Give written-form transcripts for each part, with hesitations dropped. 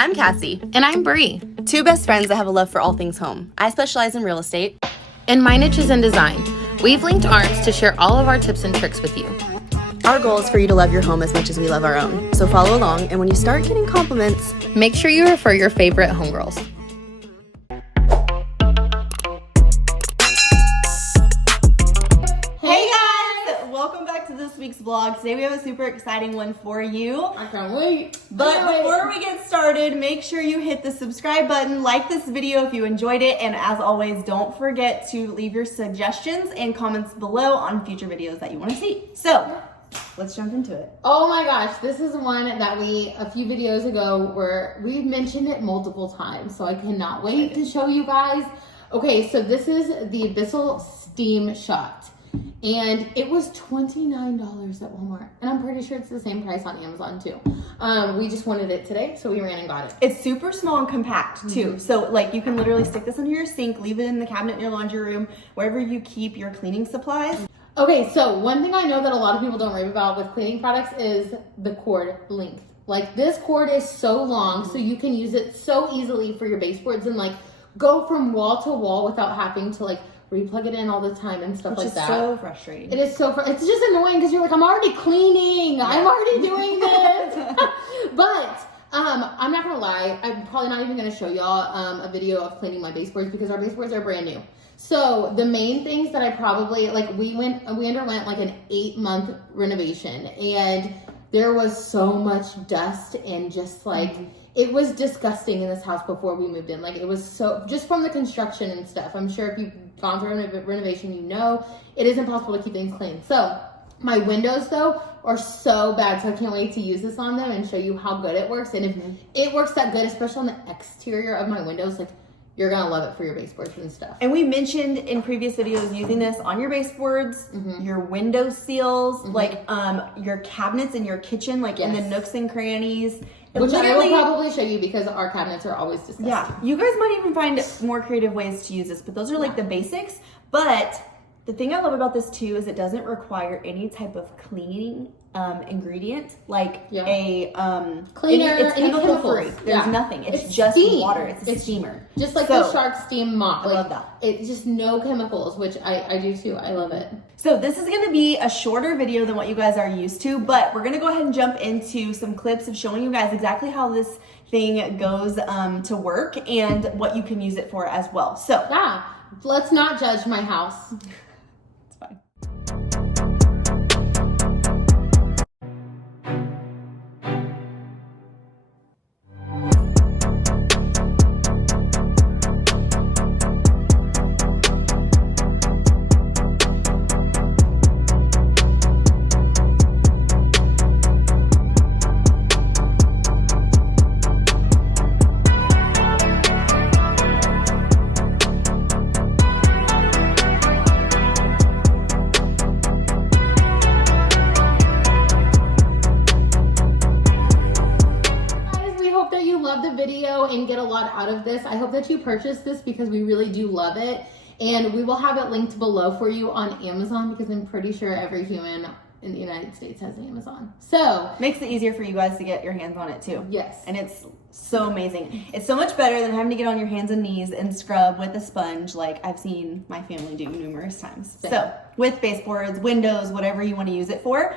I'm Cassie. And I'm Bree. Two best friends that have a love for all things home. I specialize in real estate. And my niche is in design. We've linked arms to share all of our tips and tricks with you. Our goal is for you to love your home as much as we love our own. So follow along, and when you start getting compliments, make sure you refer your favorite homegirls. Hey guys! Welcome back to this week's vlog. Today we have a super exciting one for you. I can't wait. But before we get started, make sure you hit the subscribe button, like this video if you enjoyed it, and as always, don't forget to leave your suggestions and comments below on future videos that you want to see. So, let's jump into it. Oh my gosh, this is one that a few videos ago, we mentioned it multiple times, so I cannot wait to show you guys. Okay, so this is the Abyssal Steam Shot. And it was $29 at Walmart. And I'm pretty sure it's the same price on Amazon too. We just wanted it today, so we ran and got it. It's super small and compact too. So like you can literally stick this under your sink, leave it in the cabinet in your laundry room, wherever you keep your cleaning supplies. Okay, so one thing I know that a lot of people don't rave about with cleaning products is the cord length. Like this cord is so long, so you can use it so easily for your baseboards and like go from wall to wall without having to like replug it in all the time and stuff like that. Which is so frustrating. It is so it's just annoying because you're like, I'm already cleaning. I'm already doing this. But I'm not gonna lie, I'm probably not even gonna show y'all a video of cleaning my baseboards because our baseboards are brand new. So the main things that I probably like, we underwent like an 8-month renovation, and there was so much dust and just like it was disgusting in this house before we moved in. Like it was so, just from the construction and stuff. I'm sure if you've gone through a renovation, you know it is impossible to keep things clean. So my windows though are so bad, so I can't wait to use this on them and show you how good it works. And if it works that good, especially on the exterior of my windows, like you're gonna love it for your baseboards and stuff. And we mentioned in previous videos using this on your baseboards, your window seals, like your cabinets in your kitchen, like in the nooks and crannies. Which I will probably show you because our cabinets are always disgusting. Yeah, you guys might even find more creative ways to use this, but those are like the basics. But the thing I love about this too is it doesn't require any type of cleaning ingredient, like a cleaner. It's chemical free. There's nothing. It's just steam. Water. It's a steamer. Just like the Shark Steam Mop. I love that. It's just no chemicals, which I do too. I love it. So this is going to be a shorter video than what you guys are used to, but we're going to go ahead and jump into some clips of showing you guys exactly how this thing goes to work and what you can use it for as well. So yeah, let's not judge my house. It's fine. The video and get a lot out of this. I hope that you purchase this because we really do love it, and we will have it linked below for you on Amazon because I'm pretty sure every human in the United States has an Amazon. So makes it easier for you guys to get your hands on it too. Yes. And it's so amazing. It's so much better than having to get on your hands and knees and scrub with a sponge like I've seen my family do numerous times. Same. So with baseboards, windows, whatever you want to use it for,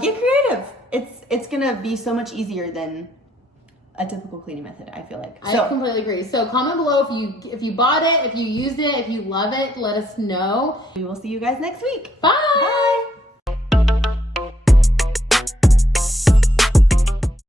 get creative. It's gonna be so much easier than a typical cleaning method, I feel like. I completely agree. So comment below if you bought it, if you used it, if you love it, let us know. We will see you guys next week. Bye. Bye.